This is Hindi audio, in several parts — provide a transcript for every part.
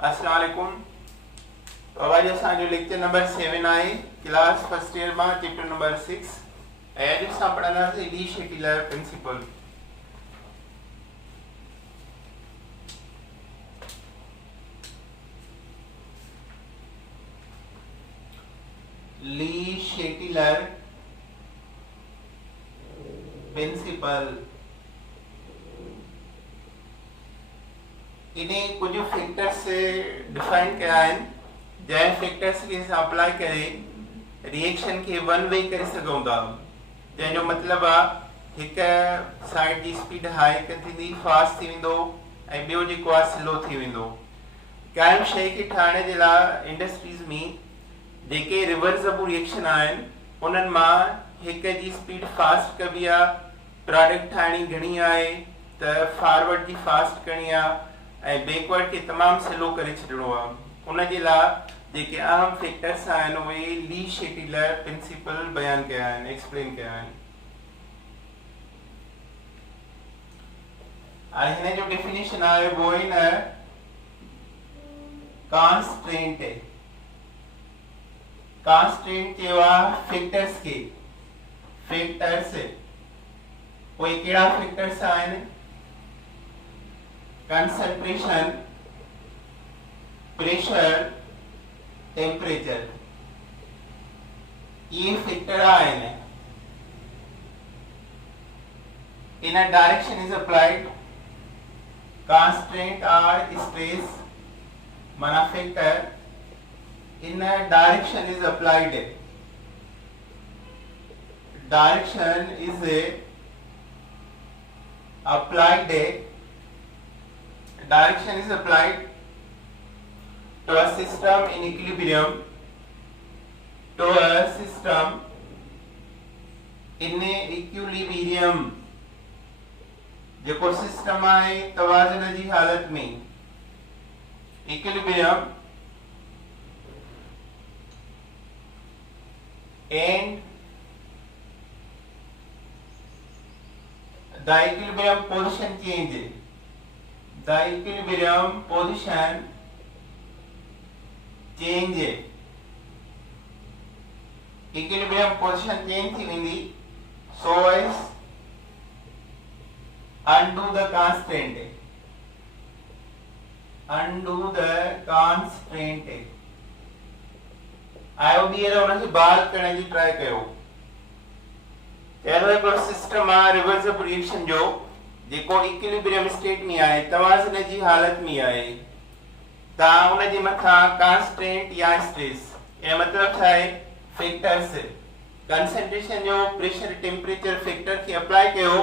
अस्सलाम वालेकुम। तो आज असांजो लेक्चर नंबर 7 आहे क्लास फर्स्ट ईयर में चैप्टर नंबर 6 अॼु असां पढ़ंदासीं ली शेटिलर प्रिंसिपल। ली शेटिलर प्रिंसिपल इन्हें कुछ फैक्टर्स से डिफाइन किया है जैं फैक्टर्स के अप्लाई करे रिएक्शन के वन वे कर सघूं था। जंहिंजो मतलब आ हिक साइड की स्पीड हाई थींदी फास्ट थी वेंदो ऐं ॿियो जेको आहे स्लो थी वेंदो। कायम शइ खे ठाहिण जे लाइ इंडस्ट्रीज़ में जेके रिवर्सिबल रिएक्शन आहिनि उन्हनि मां हिक जी स्पीड फास्ट कबी आहे, प्रोडक्ट ठाहिणी घणी आहे त फॉरवर्ड जी फास्ट करणी आहे ऐं बैकवर्ड के तमाम स्लो करे छॾिणो आहे। उन जे लाइ जेके अहम फैक्टर्स आहिनि उहे ली शेटिलर प्रिंसिपल बयान कया आहिनि, एक्सप्लेन कया आहिनि। हाणे हिन जो डेफिनेशन आहे वो इन कॉन्स्टेंट। कॉन्स्टेंट चयो आहे फैक्टर्स के। फैक्टर्स उहे कहिड़ा फैक्टर्स आहिनि? कंसंट्रेशन, प्रेशर, टेम्परेचर, ये फैक्टर आहिनि। In a direction is applied, constant or stress mana factor in a direction is applied. Direction is applied. Direction is applied to a system in equilibrium, to a system in equilibrium जेको सिस्टम आहे तवाज़ुन जी हालत में, equilibrium and the equilibrium position change. The equilibrium position change. Equilibrium position change थी वेंदी so as undo the constraint. Undo the constraint. आयो ॿीहर उनखे बहाल करण जी ट्राई कयो। पहिरियों हिकिड़ो सिस्टम आहे रिवर्सिबल रिएक्शन जो जेको इक्विलिब्रियम स्टेट में आहे, तवाज़ुन जी हालत में आहे। तव्हां उन जे मथां कांस्टेंट या स्ट्रेस इन मतलब छा आहे फैक्टर्स कंसंट्रेशन जो प्रेशर टेम्परेचर फैक्टर खे अप्लाई कयो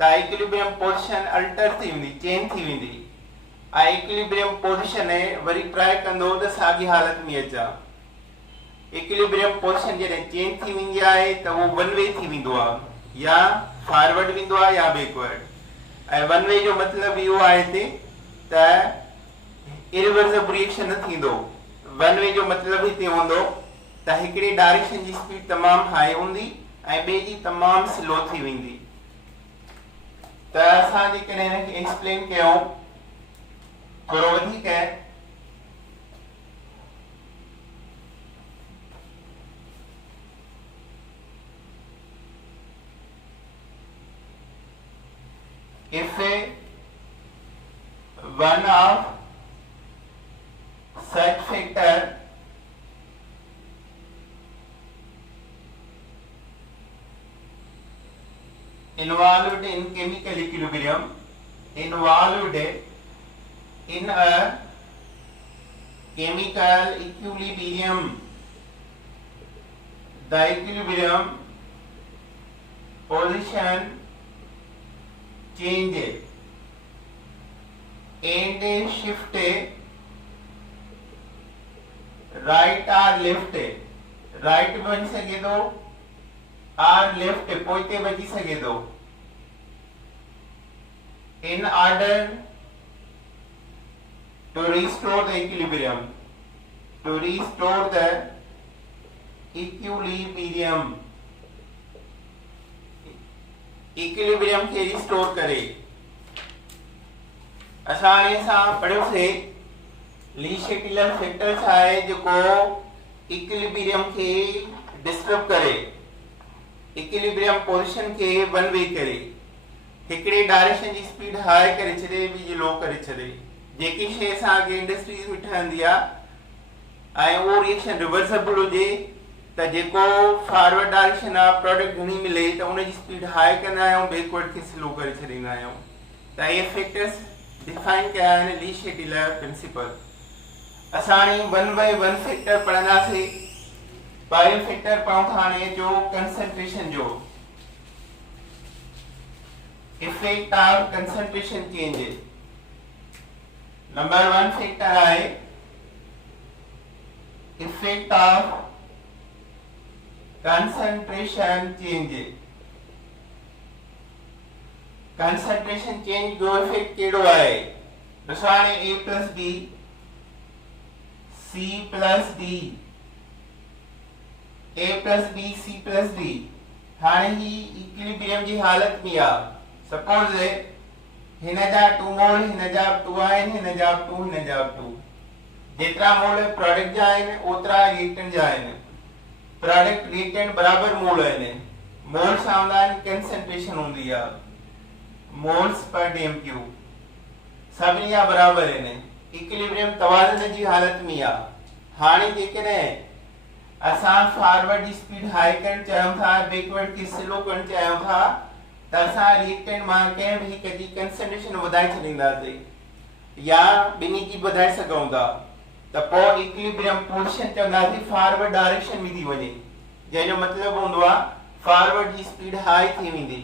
त इक्विलिब्रियम पोजीशन अल्टर थी वेंदी, चेंज थी वेंदी ऐं इक्विलिब्रियम पोजीशन वरी ट्राई कंदो त साॻी हालत में अचा। इक्विलिब्रियम पोजीशन जॾहिं चेंज थी वेंदी आहे त उहो वन वे थी वेंदो आहे, या फॉरवर्ड वेंदो आहे या बैकवर्ड। ऐं वन वे जो मतिलबु इहो आहे हिते त इरिवर्सिबल रिएक्शन न थींदो। वन वे जो मतिलबु हिते हूंदो त हिकिड़े डायरेक्शन जी स्पीड तमामु हाई हूंदी ऐं ॿिए जी तमामु स्लो थी वेंदी। त असां जेकॾहिं हिनखे एक्सप्लेन कयूं थोरो वधीक if one of such factor involved in chemical equilibrium, involved in a chemical equilibrium, the equilibrium position change and shift right or left, right बन सके तो or left पोइते बची सके तो, in order to restore the equilibrium, to restore the equilibrium equilibrium खे रिस्टोर करे। असां हाणे सां पढ़ियोसीं ली शेटिलर फैक्टर छा आहे जेको इक्विलिब्रियम खे डिस्टर्ब करे, इक्विलिब्रियम पोजीशन खे वन वे करे, हिकड़े डायरेक्शन जी स्पीड हाई करे छॾे, ॿी लो करे छॾे। जेकी शइ असांखे इंडस्ट्रीज में ठहंदी आहे ऐं उहो रिएक्शन रिवर्सिबल हुजे त जेको फॉरवर्ड डायरेक्शन आहे प्रोडक्ट घणी मिले त उनजी स्पीड हाई कंदा आहियूं, बैकवर्ड खे स्लो करे छॾींदा आहियूं। त इहे फैक्टर्स डिफाइन कया आहिनि ली शेटिलर प्रिंसिपल। असां हाणे 1/1 फैक्टर पढ़ंदासीं। पहिरियों फैक्टर पढ़ूं था हाणे जो कंसंट्रेशन जो, effect of concentration change. Number 1 factor आहे effect of concentration change। concentration change जो इफेक्ट केड़ो आहे? ॾिसो हाणे a plus b c plus d, a plus b c plus d हाणे ही इक्विलिब्रियम जी हालत में आहे। सपोज हिन जा 2 मोल हिन जा 2 आहिनि, हिन जा 2 हिन जा 2, जेतिरा मोल प्रोडक्ट जा आहिनि ओतिरा रिएक्टेंट जा आहिनि। प्रोडक्ट रिएक्टेंट बराबर मोल आहिनि। मोल छा हूंदा आहिनि? कंसंट्रेशन हूंदी आहे, मोल्स पर डीएम क्यूब, सभिनी जा बराबर आहिनि। इक्विलिब्रियम तवाज़ुन जी हालत में आहे। हाणे जेकॾहिं असां फॉरवर्ड जी स्पीड हाई करणु चाहियूं था, बैकवर्ड खे स्लो करणु चाहियूं था, त असां रिएक्टेंट मां कंहिं बि हिक जी कंसंट्रेशन वधाए छॾींदासीं या ॿिन्ही जी वधाए सघूं था, त पोइ इक्विलिब्रियम पोजीशन चवंदासीं फॉरवर्ड डायरेक्शन में थी वञे, जंहिंजो मतिलबु हूंदो आहे फॉरवर्ड जी स्पीड हाई थी वेंदी।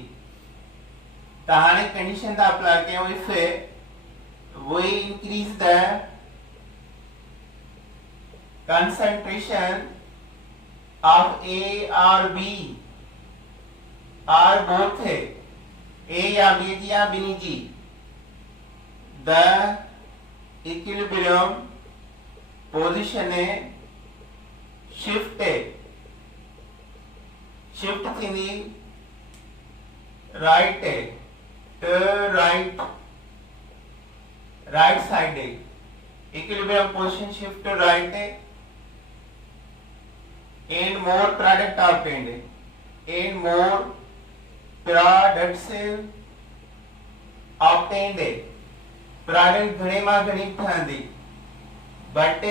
त हाणे कंडीशन था अप्लाई कयूं, if we increase the concentration of A or B or both A या B या B जी, the equilibrium position shift थींदी right side, equilibrium position shift to right and more product obtained, and more products obtained, product घणे मां घणी ठहंदी, but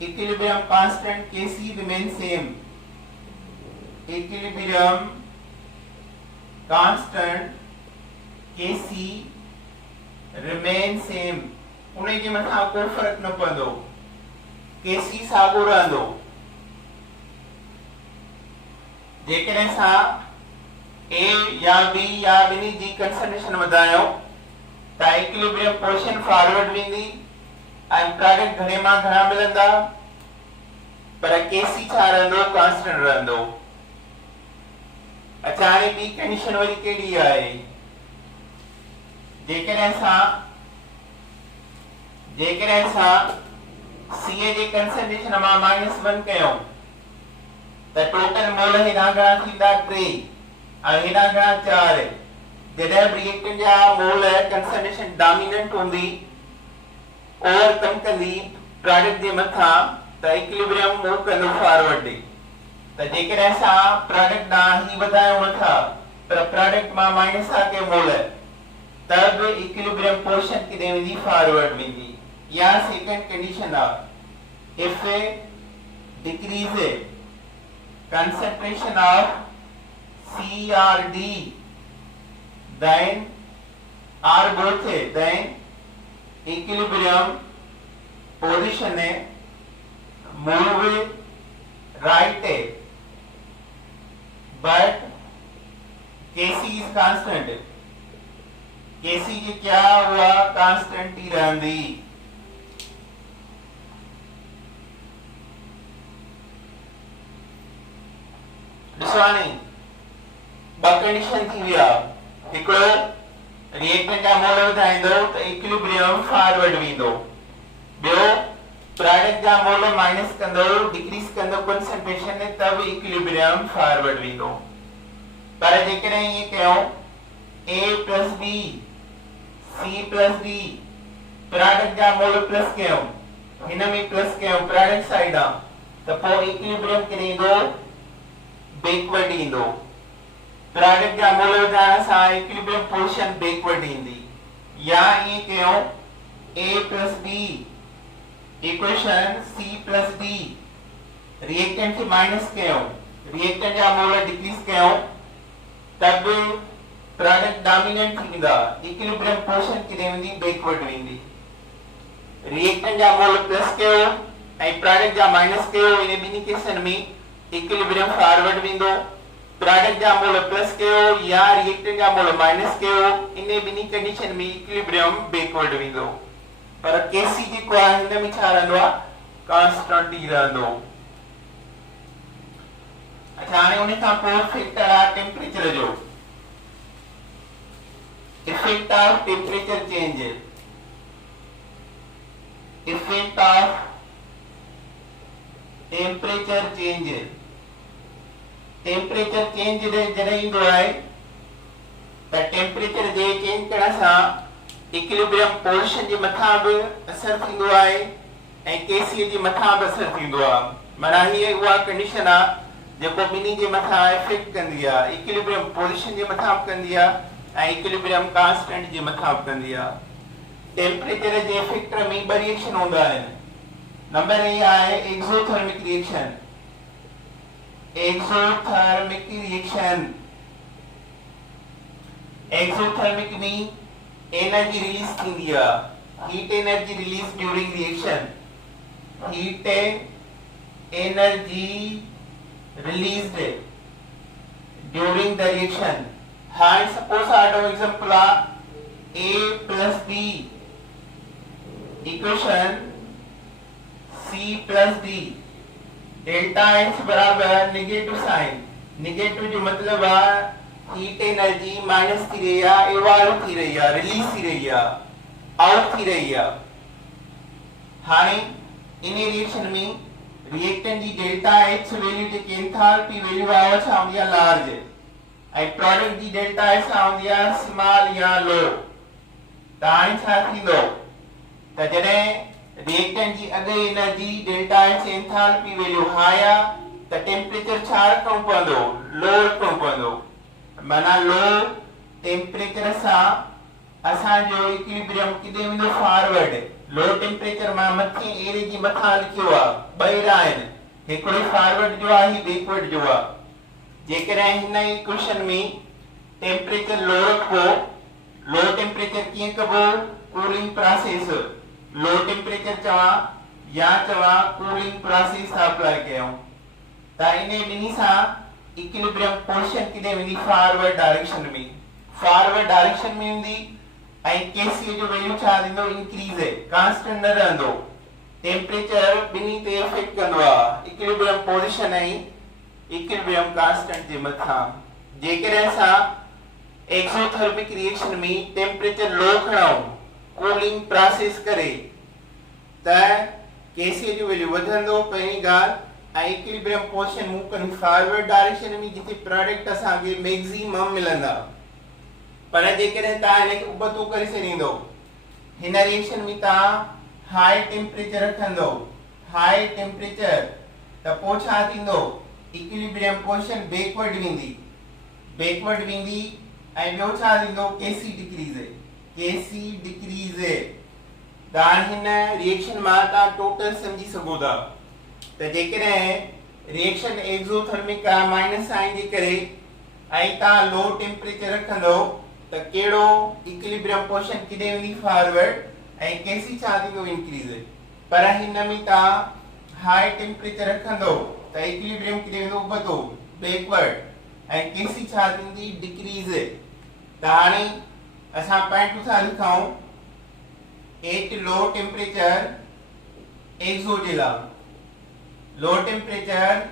equilibrium constant Kc remains same, equilibrium constant Kc remains same, उन जे मथां को फर्क न पवंदो, Kc साॻियो रहंदो। जेकॾहिं असां A या B या ॿिन्ही जी कंसंट्रेशन वधायूं त इक्विलिब्रियम पोजीशन फॉरवर्ड वेंदी ऐं प्रोडक्ट घणे मां घणा मिलंदा, पर Kc छा रहंदो? कांस्टेंट रहंदो। अच्छा, हाणे ॿी कंडीशन वरी कहिड़ी आहे? जेकॾहिं असां Ca जे कंसंट्रेशन मां -1 कयूं त टोटल मोल हेॾां घणा थींदा? 3 ऐं हेॾां घणा? 4। जॾहिं रिएक्टेंट जा मोल कंसंट्रेशन डोमिनेंट हूंदी और कम कंदी प्रोडक्ट जे मथां, त इक्विलिब्रियम मूव कंदो फॉरवर्ड ॾे। त जेकॾहिं असां प्रोडक्ट ॾांहुं ही वधायूं नथा पर प्रोडक्ट मां माइनस था कयूं मोल, त बि इक्विलिब्रियम पोजीशन केॾे वेंदी? फॉरवर्ड वेंदी। या सेकंड कंडीशन आहे, if decrease concentration of C or D, then or both, then equilibrium position move right, but Kc is constant। Kc की क्या हुआ? कांस्टेंट ही रहंदी। ॾिसो हाणे ॿ कंडीशन थी विया। हिकिड़ो रिएक्टेंट जा मोल वधाईंदो त इक्विलिब्रियम फॉरवर्ड वेंदो, ॿियो प्रोडक्ट जा मोल माइनस कंदो, डिक्रीज कंदो कंसंट्रेशन, तब इक्विलिब्रियम फॉरवर्ड वेंदो। पर जेकॾहिं ईअं कयूं A plus B C plus D product जा मोल प्लस कयो हिन में प्लस कयो प्रोडक्ट साइड आ त पो इक्विलिब्रियम के ईंदो बैकवर्ड ईंदो प्रोडक्ट जा मोल वधाइण सां इक्विलिब्रियम पोजीशन बैकवर्ड ईंदी या ये कयो a plus b equation c plus d reactant के माइनस कयो रिएक्टेंट जा मोल डिक्रीज कयो तब प्रोडक्ट डोमिनेंट थींदा इक्विलिब्रियम पोजीशन के वेंदी बैकवर्ड वेंदी रिएक्टेंट जा मोल प्लस कयो ए प्रोडक्ट जा माइनस कयो इन बिनी केसन में इक्विलिब्रियम फॉरवर्ड वेंदो प्रोडक्ट जा मोल प्लस कयो या रिएक्टेंट जा मोल माइनस कयो इन बिनी कंडीशन में इक्विलिब्रियम बैकवर्ड वेंदो पर केसी जे को हिन में छा रहंदो आ कांस्टेंट ही रहंदो अच्छा हाणे उन खां पोइ फैक्टर आ टेम्परेचर जो effect of temperature change effect of temperature change temperature change जॾहिं ईंदो आहे त टेम्परेचर जे चेंज करण सां इक्विलिब्रियम पोजीशन जे मथां बि असर थींदो आहे ऐं केसी जे मथां बि असर थींदो आहे माना हीअ उहा कंडीशन आहे जेको ॿिन्ही जे मथां इफेक्ट कंदी आहे इक्विलिब्रियम पोजीशन जे मथां बि कंदी आहे ऐं इक्विलिब्रियम कांस्टेंट जे मथां बि कंदी आहे टेम्परेचर जे फैक्टर में ॿ रिएक्शन हूंदा आहिनि नंबर ए आहे exothermic reaction exothermic reaction exothermic में एनर्जी रिलीज थींदी आहे heat energy release during reaction heat energy released during the reaction and suppose I do example a plus b equation c plus d delta x बराबर नेगेटिव साइन नेगेटिव जो मतलब है हीट एनर्जी माइनस थी रही है इवॉल्व थी रही है रिलीज थी रही है आउट थी रही है हाने इन रिएक्शन में रिएक्टेंट जी डेल्टा H वैल्यू जे एंथैल्पी वैल्यू आवे छा हूंदी आहे लार्ज ऐं प्रोडक्ट जी डेल्टा S हूंदी आहे स्मॉल या लो त हाणे छा थींदो त जॾहिं रिएक्टेंट जी अॻे energy delta H enthalpy value high आहे त टेम्परेचर छा रखणो पवंदो लो रखणो पवंदो माना लो टेम्परेचर सां असांजो इक्विलिब्रियम किथे वेंदो फॉरवर्ड लो टेम्परेचर मां मथे एरे जी मथां लिखियो आहे ॿ एरा आहिनि हिकिड़ो फॉरवर्ड जो आहे ही बैकवर्ड जो आहे जेकॾहिं हिन इक्वेशन में टेम्परेचर लो रखो लो टेम्परेचर कीअं कबो कूलिंग प्रोसेस लो टेम्परेचर चवां या चवां कूलिंग प्रोसेस अप्लाई कयूं त इन ॿिन्ही सां इक्विलिब्रियम पोजीशन किथे वेंदी फॉरवर्ड डायरेक्शन में वेंदी ऐं केसी जो वैल्यू छा थींदो इंक्रीज है कांस्टेंट न रहंदो टेम्परेचर बिनी ते इफेक्ट कंदो आहे इक्विलिब्रियम पोजीशन ऐं इक्विलिब्रियम कांस्टेंट जे मथां जेकॾहिं असां एक्सोथर्मिक रिएक्शन में टेम्परेचर लो खणूं कूलिंग प्रोसेस करे त केसी जो वैल्यू वधंदो पहिरीं ॻाल्हि ऐं इक्विलिब्रियम पोजीशन मूव कंदी फॉरवर्ड डायरेक्शन में जिथे प्रोडक्ट असांखे मैक्सिमम मिलंदा पर जेकॾहिं तव्हां हिनखे उबतो करे छॾींदो हिन रिएक्शन में तव्हां हाई टेम्परेचर रखंदो हाई टेम्परेचर त पोइ छा थींदो इक्विलिब्रियम पोजीशन बैकवर्ड वेंदी ऐं ॿियो छा थींदो केसी डिक्रीज तव्हां हिन रिएक्शन मां तव्हां टोटल सम्झी सघो था त जेकॾहिं रिएक्शन एक्सोथर्मिक आहे माइनस साइन जे करे ऐं तव्हां लो टेम्परेचर रखंदो त कहिड़ो इक्विलिब्रियम पोजीशन किथे वेंदी फॉरवर्ड ऐं केसी छा थींदो इंक्रीज पर हिन में तव्हां हाई टेम्परेचर रखंदो त इक्विलिब्रियम किथे वेंदो उबतो बैकवर्ड ऐं केसी छा थींदी डिक्रीज त हाणे असां पॉइंट था लिखूं एट लो टेम्परेचर एक्सो जे लाइ लो टेम्परेचर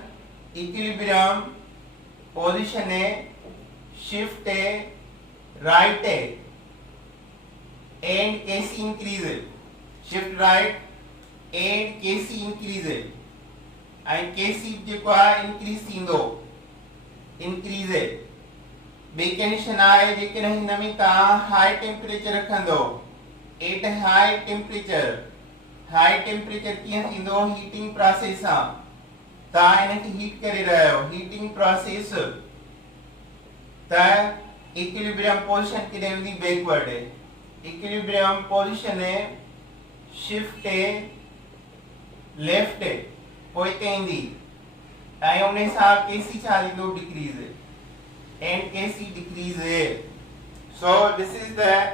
इक्विलिब्रियम पोजीशन है शिफ्ट है right and Kc increase shift right and Kc increase and Kc जेको आहे increase थींदो increase ॿी कंडीशन आहे जेकॾहिं हिन में तव्हां हाई टेम्परेचर रखंदो एट हाई टेम्परेचर कीअं थींदो हीटिंग प्रोसेस सां तव्हां हिनखे हीट करे रहिया आहियो हीटिंग प्रोसेस त इक्विलिब्रियम पोजीशन केॾे वेंदी backward equilibrium position shift left पोइते ईंदी ऐं उन सां केसी छा थींदो decrease and Kc decrease. So this is the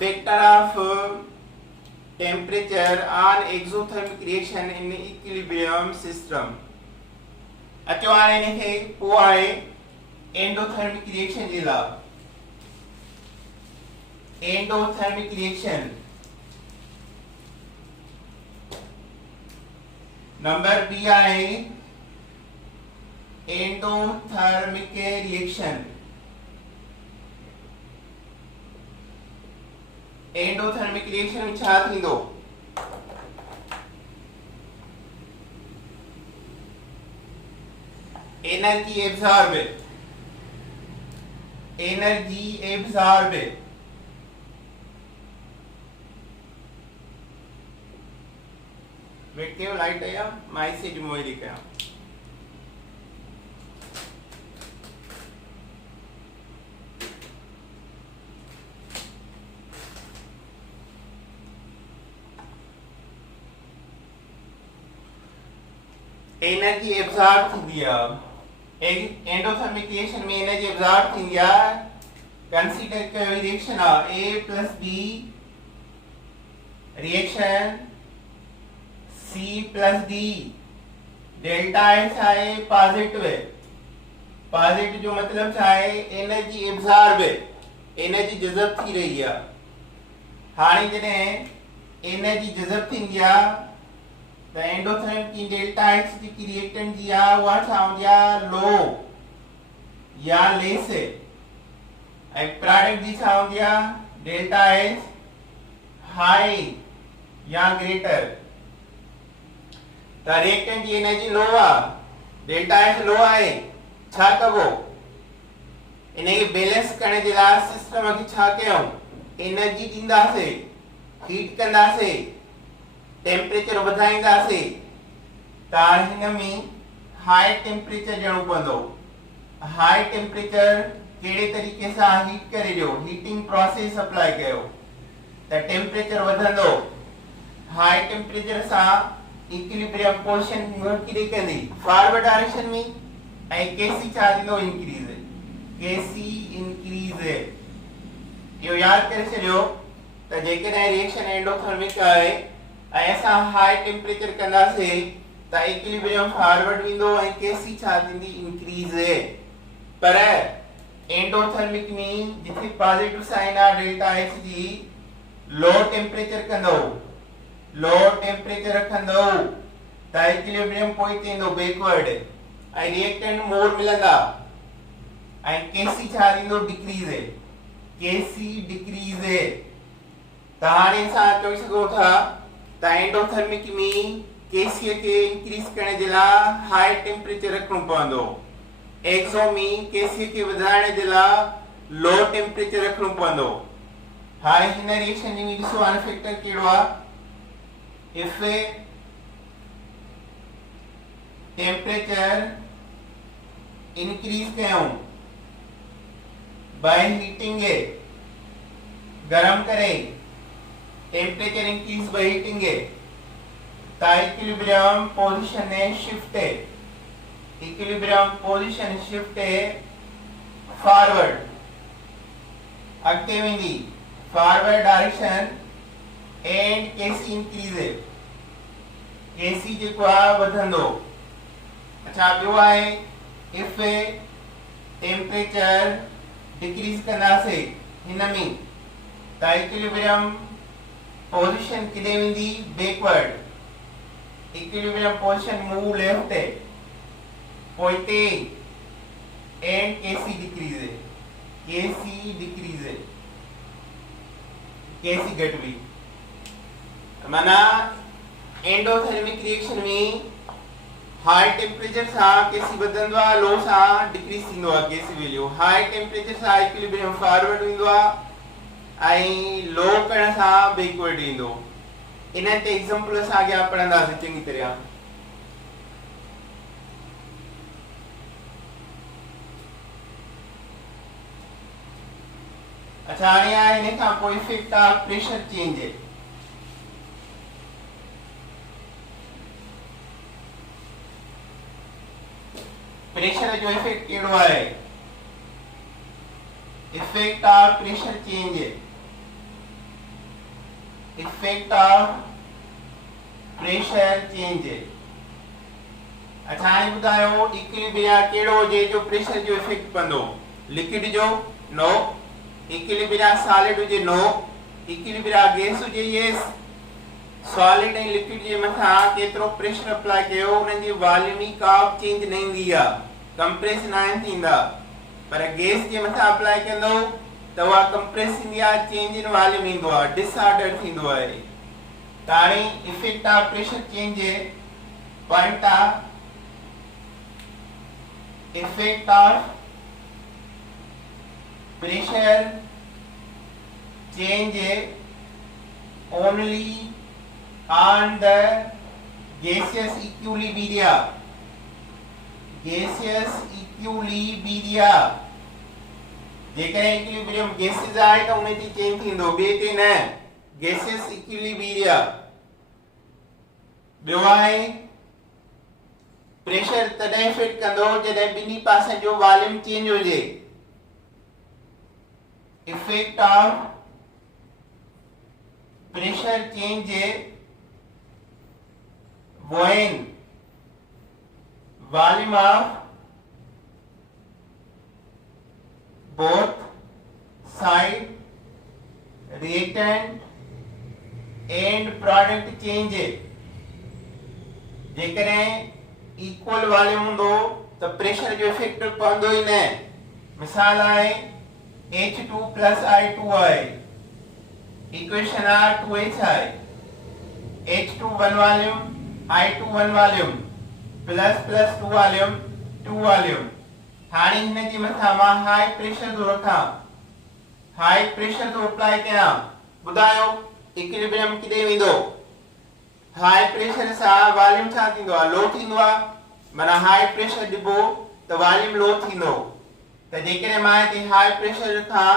factor of temperature on exothermic reaction in equilibrium system. अचो हाणे हिनखे पोइ आहे एंडोथर्मिक रिएक्शन जे लाइ एंडोथर्मिक रिएक्शन नंबर बी आहे एंडोथर्मिक रिएक्शन एंडोथर्मिक रिएक्शन में छा थींदो एनर्जी एब्सॉर्ब वेट कयो लाइट आया मैसेज मोबाइल कया एनर्जी एब्सॉर्ब थींदी आहे एंडोथर्मिक रिएक्शन में एनर्जी एब्सॉर्ब थींदी आहे कंसीडर कयो रिएक्शन आहे A + B reaction C + D delta H आहे पॉजिटिव जो मतलब छा आहे एनर्जी एब्सॉर्ब एनर्जी जज़ब थी रही आहे हाणे जॾहिं एनर्जी जज़ब थींदी आहे the endothermic की डेल्टा H की रिएक्टेंट जी आ वो छा हूंदी आ लो या लेस ऐं प्रोडक्ट जी छा हूंदी आ डेल्टा H हाई या ग्रेटर त रिएक्टेंट जी एनर्जी लो आ डेल्टा H लो आहे छा कबो इनखे बैलेंस करण जे लाइ सिस्टम खे छा कयूं एनर्जी ॾींदासीं हीट कंदासीं टेम्परेचर वधाईंदासीं त हिन में हाई टेम्परेचर ॾियणो पवंदो हाई टेम्परेचर कहिड़े तरीक़े सां हीट करे ॾियो हीटिंग प्रोसेस अप्लाई कयो त टेम्परेचर वधंदो हाई टेम्परेचर सां इक्विलिब्रियम पोजीशन मूव केॾे कंदी फॉरवर्ड डायरेक्शन में ऐं केसी छा थींदो इंक्रीज इहो यादि करे छॾियो त जेकॾहिं रिएक्शन एंडोथर्मिक आहे ऐं असां हाई टेम्परेचर कंदासीं त इक्विलिब्रियम फॉरवर्ड वेंदो ऐं केसी छा थींदी इंक्रीज पर एंडोथर्मिक में जिथे पॉजिटिव साइन आहे डेल्टा H जी लो टेम्परेचर रखंदो त इक्विलिब्रियम पोइते ईंदो बैकवर्ड ऐं रिएक्टेंट मोर मिलंदा ऐं केसी छा थींदो डिक्रीज त हाणे असां चई सघूं था त एंडोथर्मिक में केसी के इंक्रीज करने जे लाइ हाई टेम्परेचर रखणो पवंदो एक्सो में केसी के वधाइण जे लाइ लो टेम्परेचर रखणो पवंदो हाणे हिन रिएक्शन में ॾिसो हाणे फैक्टर कहिड़ो आहे इफ टेम्परेचर इंक्रीज कयूं बाय हीटिंग गरम करे temperature increase by heating equilibrium position shift forward अॻिते वेंदी forward direction and K C increase K C जेको आहे वधंदो अच्छा ॿियो आहे इफ टेम्परेचर डिक्रीज कंदासीं हिन में त इक्विलिब्रियम पोजीशन केॾे वेंदी backward equilibrium position move left पोइते एंड केसी डिक्रीज केसी घट हुई माना एंडोथर्मिक रिएक्शन में हाई टेम्परेचर सां केसी वधंदो आहे लो सां डिक्रीज थींदो आहे केसी वैल्यू हाई टेम्परेचर सां इक्विलिब्रियम फॉरवर्ड वेंदो आहे ऐं लो करण सां बैकवर्ड ईंदो। इन ते एग्जांपल असां अॻियां पढ़ंदासीं चङी तरह। अच्छा हाणे आहे हिन खां पोइ effect of pressure change. Pressure जो इफेक्ट कहिड़ो आहे? Effect of pressure change. Effect of pressure change. अच्छा हाणे ॿुधायो इक्विलिब्रिया कहिड़ो हुजे जो प्रेशर जो इफेक्ट पवंदो? लिक्विड जो? नो। इक्विलिब्रिया सॉलिड हुजे? नो। इक्विलिब्रिया गैस हुजे? यस। सॉलिड ऐं लिक्विड जे मथां केतिरो प्रेशर अप्लाई कयो उन्हनि जी वॉल्यूम ई का चेंज न ईंदी आहे, कंप्रेस न थींदा। पर गैस जे मथां अप्लाई कंदो त उहा कंप्रेस थींदी आहे, चेंज इन वॉल्यूम ईंदो आहे, डिसऑर्डर थींदो आहे। त हाणे effect of pressure change point आहे effect of pressure change only on the gaseous equilibria. Gaseous equilibria जेकर इक्विलिब्रियम गैसेस आहे त उन जी चेंज थींदो, ॿिए ते न। Gases equilibria. ॿियो आहे प्रेशर तॾहिं इफेक्ट कंदो जॾहिं ॿिन्ही पासनि जो वॉल्यूम चेंज हुजे। Effect of pressure change when volume of both side reactant and product change। जेकॾहिं इक्वल वॉल्यूम हूंदो त प्रेशर जो इफेक्ट पवंदो ई न। मिसाल आहे H2 plus I2 है, इक्वेशन आ 2H है, H2 1 volume, I2 1 volume, plus plus 2 volume, 2 volume. हाणे हिन जे मथां मां हाई प्रेशर थो रखां, हाई प्रेशर थो अप्लाई कयां। ॿुधायो इक्विलिब्रियम किथे वेंदो? हाई प्रेशर सां वॉल्यूम छा थींदो आहे? लो थींदो आहे। माना हाई प्रेशर ॾिबो त वॉल्यूम लो थींदो। त जेकॾहिं मां हिते हाई प्रेशर रखां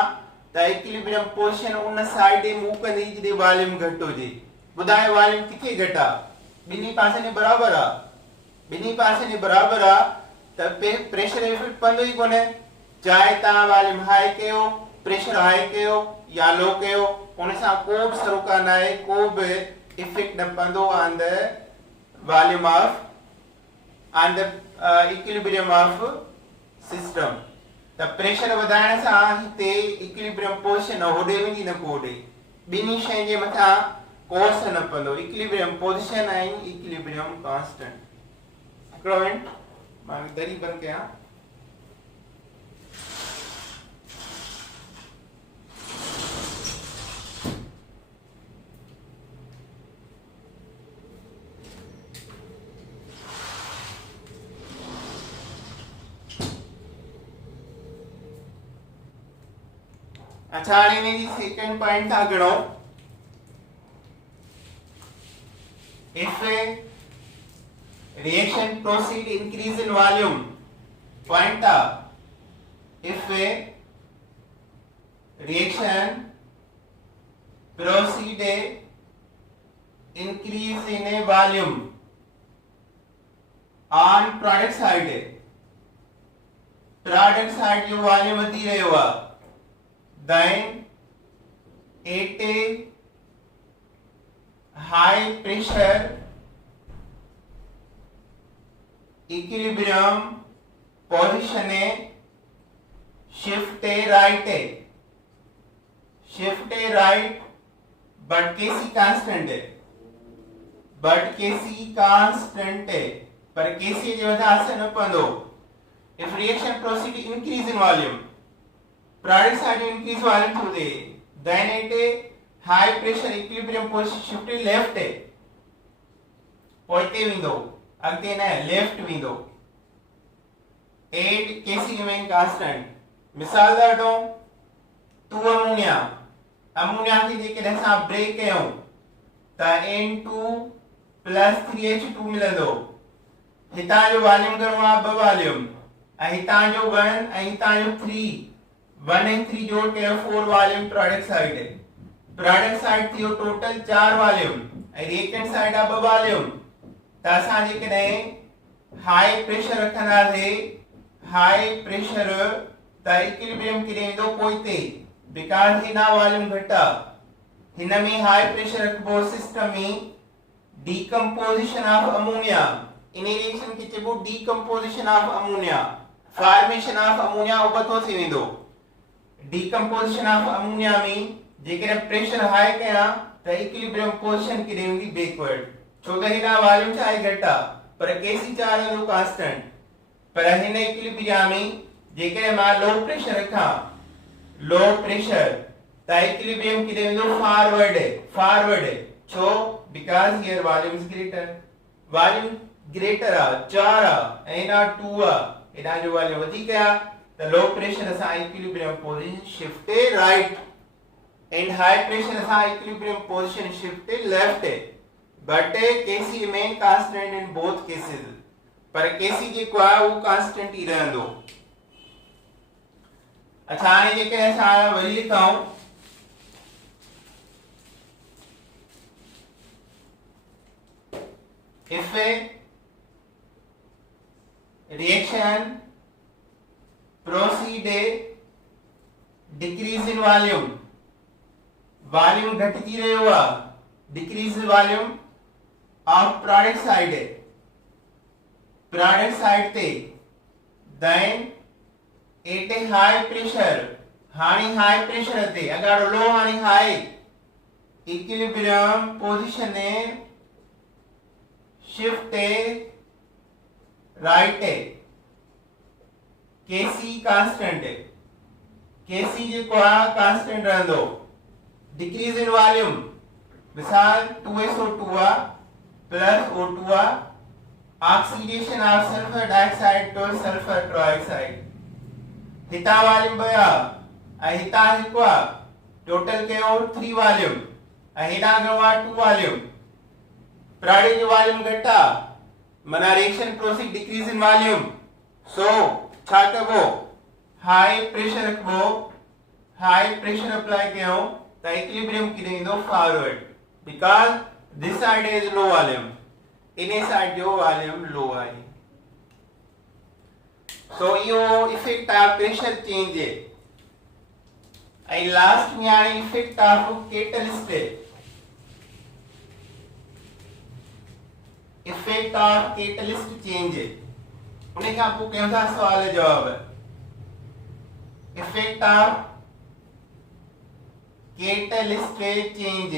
त इक्विलिब्रियम पोजीशन उन साइड मूव कंदी जिते वॉल्यूम घटि हुजे। ॿुधायो वॉल्यूम किथे घटि आहे? ॿिन्ही पासनि बराबरि आहे। ॿिन्ही पासनि बराबरि आहे त प्रेशर इफेक्ट पवंदो ई कोन्हे। चाहे तव्हां वॉल्यूम हाई कयो, प्रेशर हाई कयो या लो कयो, उन सां को बि सरोकार न आहे, को बि इफेक्ट न पवंदो on the volume of on the equilibrium of system. त प्रेशर वधाइण सां हिते इक्विलिब्रियम पोजीशन होॾे वेंदी न को होॾे, ॿिन्ही शइ जे मथां को असर न पवंदो। इक्विलिब्रियम पोजीशन ऐं इक्विलिब्रियम कांस्टेंट। हिकिड़ो मिनट मां दरी बंदि कयां। अच्छा हाणे हिन जी सेकंड पॉइंट था गणो। If a reaction proceed increase in volume, point if a reaction proceed a increase in a volume on product side जो वॉल्यूम वधी रहियो आहे, then at a high pressure equilibrium position shift a right but Kc constant है, पर Kc जे मथां असर न पवंदो। if reaction proceed increase in volume, product side increase volume to the then at a high pressure equilibrium position shift left है, पोइते विंदो अॻिते न left विंदो। and Kc remain constant। मिसाल ॾाढो 2 अमोनिया अमोनिया खे जेकॾहिं असां ब्रेक कयूं त N2 + 3H2 मिलंदो। हितां जो वॉल्यूम घणो आहे 2 वॉल्यूम ऐं हितां जो 1 ऐं हितां जो 3 1 ऐं 3 जोड़ कयो 4 वॉल्यूम प्रोडक्ट साइड थियो टोटल 4 वॉल्यूम ऐं रिएक्टेंट साइड आहे 2 वॉल्यूम। त असां जेकॾहिं हाई प्रेशर रखंदासीं हाई प्रेशर त इक्विलिब्रियम किथे ईंदो पोइते बिकॉज़ हिन वॉल्यूम घटि आहे। हिन में हाई प्रेशर रखबो सिस्टम में decomposition of ammonia in reaction खे चइबो decomposition of ammonia formation of ammonia उबतो थी वेंदो। decomposition of ammonia में जेकॾहिं प्रेशर हाई कयां त इक्विलिब्रियम पोजीशन किथे वेंदी बैकवर्ड छो त हिन वॉल्यूम छा आहे घटि आहे पर केसी चार्ज हूंदो कांस्टेंट। पर हिन इक्विलिब्रियम में जेकॾहिं मां लो प्रेशर रखां लो प्रेशर त इक्विलिब्रियम किथे वेंदो फॉरवर्ड छो because here volume is volume greater are 4 are and are 2 are ina jo volume वधीक आहे त low pressure असां equilibrium position shift right and high pressure असां equilibrium position shift left but Kc remain constant in both cases पर Kc जेको आहे उहो कांस्टेंट ई रहंदो। अच्छा हाणे जेके असां वरी लिखूं if a reaction proceed a decrease in volume घटती रहियो आहे decrease volume of product side ते then at a high pressure हाणे high pressure ते अगाड़ो लो हाणे high equilibrium position ने shift right Kc constant Kc जेको आहे कांस्टेंट रहंदो। डिक्रीज इन वॉल्यूम मिसाल 2SO2 आहे प्लस O2 आहे oxidation of sulphur dioxide two sulphur trioxide हितां वॉल्यूम 2 आहे ऐं हितां हिकु आहे टोटल कयो 3 वॉल्यूम ऐं हेॾां घणो आहे 2 वॉल्यूम। प्रोडक्ट जो वॉल्यूम घटा मना reaction proceed decrease in volume so छा कबो हाई प्रेशर रखबो हाई प्रेशर अप्लाई कयो त इक्विलिब्रियम किथे ईंदो forward because this side is low volume in side जो वॉल्यूम लो आहे। सो यो इफेक्ट ऑफ प्रेशर चेंज ऐं लास्ट में हाणे effect of catalyst effect of catalyst change उन्हें का आपको कौन सा सवाल जवाब है effect of catalyst change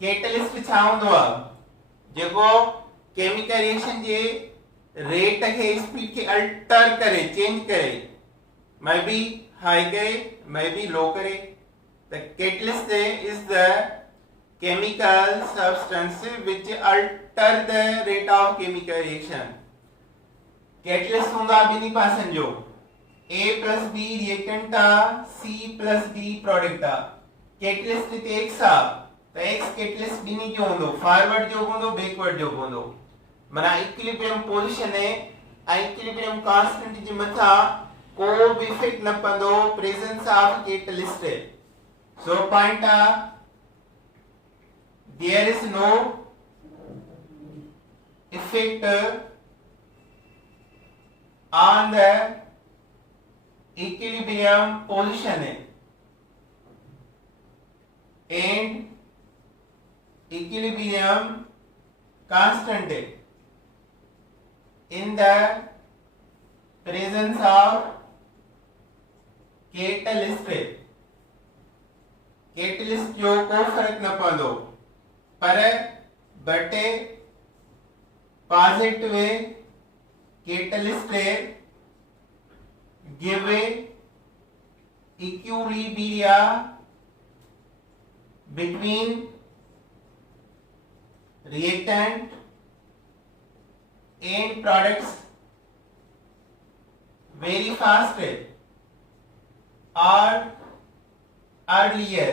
catalyst छा हूंदो आहे जेको केमिकल रिएक्शन जे रेट के स्पीड के अल्टर करे चेंज करे मे बी हाई करे मे बी लो करे the catalyst is the chemical substance which alter the rate of chemical reaction catalyst होगा बिनी पासन जो A plus B reactant C plus D product catalyst ते एक सा तो X catalyst बिनी जो होंदो forward जो होंदो backward जो होंदो मना equilibrium position है equilibrium constant जे मथा को भी इफेक्ट न पंदो presence of catalyst so point there is no effect on the equilibrium position and equilibrium constant in the presence of catalyst जो को फर्क न पवंदो पर बटे positive catalyst give equilibria between reactant and products very fast or earlier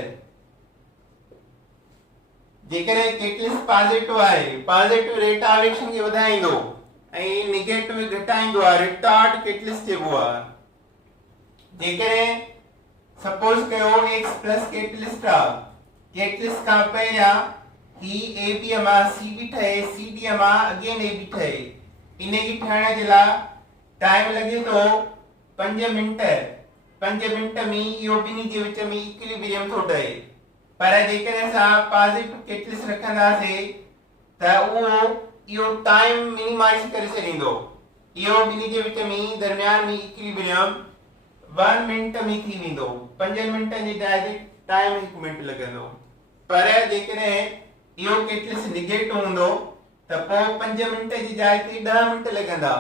जेकर कैटलिस्ट पॉजिटिव आहे पॉजिटिव रेट ऑफ रिएक्शन खे वधाईंदो ऐं नेगेटिव घटाईंदो आहे रिटार्ड कैटलिस्ट चइबो आहे जेकर सपोज कयो x प्लस कैटलिस्ट आहे कैटलिस्ट खां पहिरियां ही ए बी मां सी बी ठहे सी डी मां अगेन ए बी ठहे इन खे ठाहिण जे लाइ टाइम लॻे थो 5 मिंट 5 मिंट में इहो ॿिन्ही जे विच में इक्विलिब्रियम थो ठहे पर जेकर असां पॉजिटिव कैटलिस्ट रखंदासीं त उहो इहो टाइम मिनिमाइज करे छॾींदो इहो ॿिन्ही जे विच में दरमियान में इक्विलिब्रियम 1 मिंट में थी वेंदो 5 मिंट जी जाइ टाइम 1 मिंट लॻंदो पर जेकर इहो कैटलिस्ट नेगेटिव हूंदो त पोइ 5 मिंट जी जाइ ते 10 मिंट लॻंदा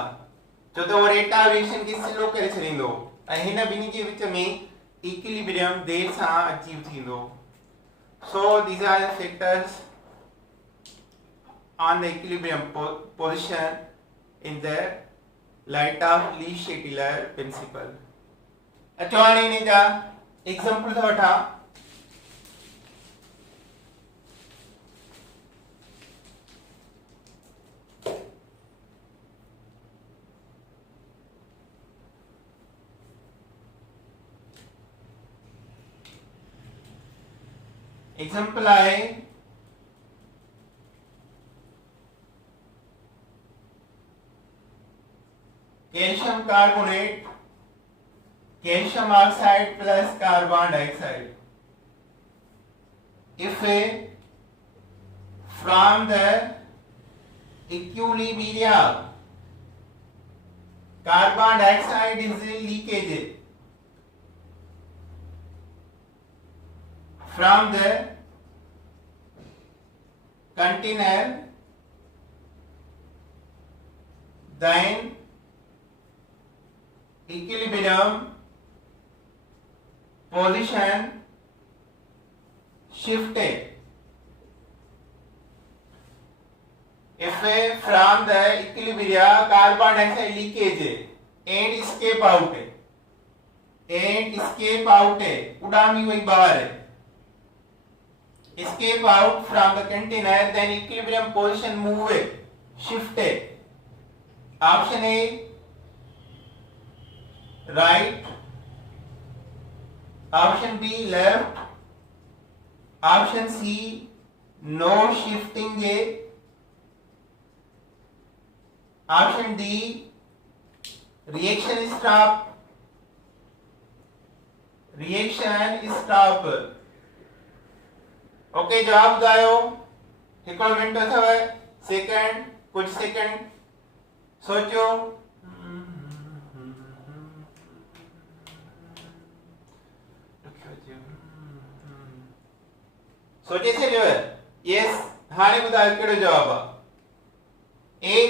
छो त उहो रेट ऑफ रिएक्शन खे स्लो करे छॾींदो ऐं हिन ॿिन्ही जे विच में इक्विलिब्रियम देर सां अचीव थींदो So these are the factors on the equilibrium position in the light of Le-Chatelier principle. अच्छा हाणे इन जा एग्जांपल था वठां एग्जांपल आहे calcium carbonate calcium oxide plus carbon dioxide if from the equilibrium carbon dioxide is leakage from the container then equilibrium position shifted if from the equilibrium carbon dioxide leakage and escape out उड़ामी हुई बाहर escape out from the container then equilibrium position move shifted option A right option B left option C no shifting A option D reaction stop okay जवाब ॿुधायो हिकिड़ो मिंट अथव सेकंड कुछ सेकंड सोचो सोचे छॾियो यस हाणे ॿुधायो कहिड़ो जवाब आहे ए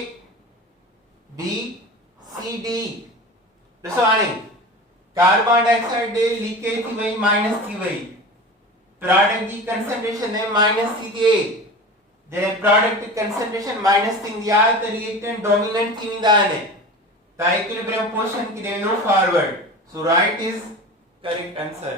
बी सी डी ॾिसो हाणे कार्बन डाइऑक्साइड लीकेज थी वई माइनस थी वई प्रोडक्ट की कंसंट्रेशन है माइनस थी थिए जॾहिं प्रोडक्ट कंसंट्रेशन माइनस थींदी आहे त रिएक्टेंट डोमिनेंट थी वेंदा आहिनि त इक्विलिब्रियम पोजीशन किथे वेंदो forward so right is correct answer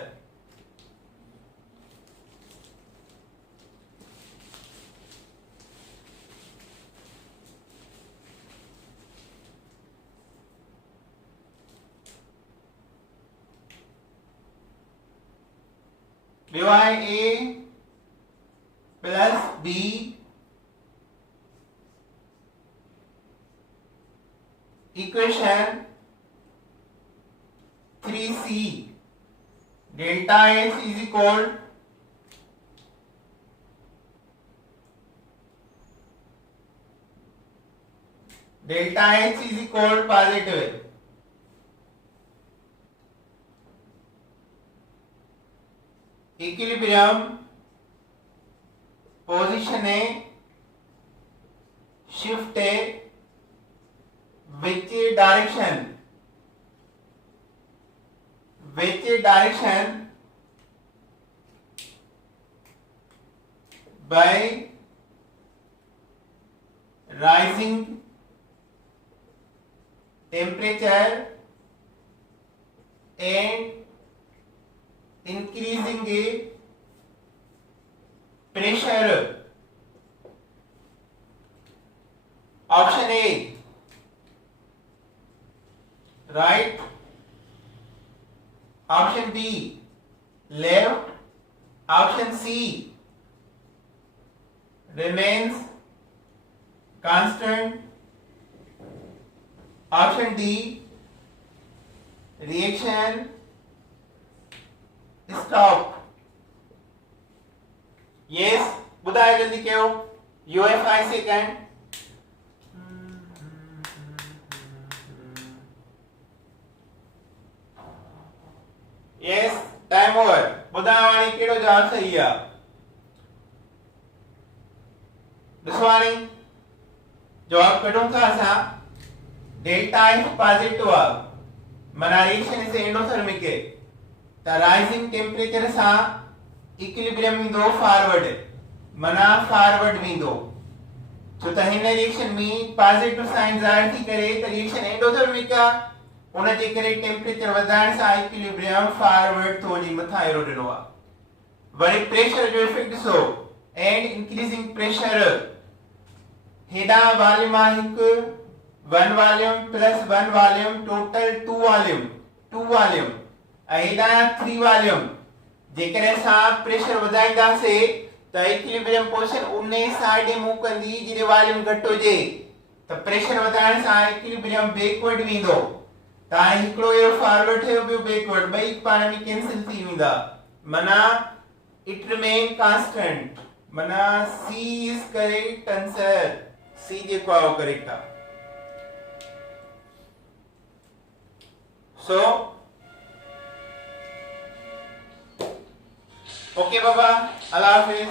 Divide A plus B equation 3C delta H is equal positive equilibrium position है शिफ्ट है which direction by rising temperature and increasing a pressure. Option A, right. Option B, left. Option C, remains constant. Option D, reaction stop. Yes, बुधायो जल्दी कहो. You have 5 seconds. Yes, time over. बुधावाणी केड़ो जवाब सही है? दुश्वाणी जवाब कढूं था असां. डेल्टा एफ पॉजिटिव आ माना रिएक्शन इज एंडोथर्मिक है. त राइजिंग टेम्परेचर सां इक्विलिब्रियम वेंदो फॉरवर्ड माना फॉरवर्ड वेंदो. छो त हिन रिएक्शन में पॉजिटिव साइन ज़ाहिर थी करे त रिएक्शन एंडोथर्मिक आ. उन जे करे टेम्परेचर वधाइण सां इक्विलिब्रियम फॉरवर्ड थो वञी मथा एरो ॾिनो आ. वरी प्रेशर जो इफेक्ट ॾिसो. एंड इंक्रीजिंग प्रेशर हेडा वॉल्यूम आ हिकु 1 volume plus 1 volume total 2 volume हेडा 3 वॉल्यूम. जेकर असां प्रेशर वधाईंदासे त इक्विलिब्रियम पोजीशन उन साइड मूव कंदी जिते वॉल्यूम घटि हुजे. त प्रेशर वधाइण सां इक्विलिब्रियम बैकवर्ड वेंदो. त हाणे हिकिड़ो एरो फॉरवर्ड थियो ॿियो बैकवर्ड ॿई पाण में कैंसिल थी वेंदा. माना इट रिमेन कांस्टेंट. माना सी इज करेक्ट आंसर. सी जेको आहे करेक्ट आहे. सो ओके बाबा, अल्लाह हाफिज.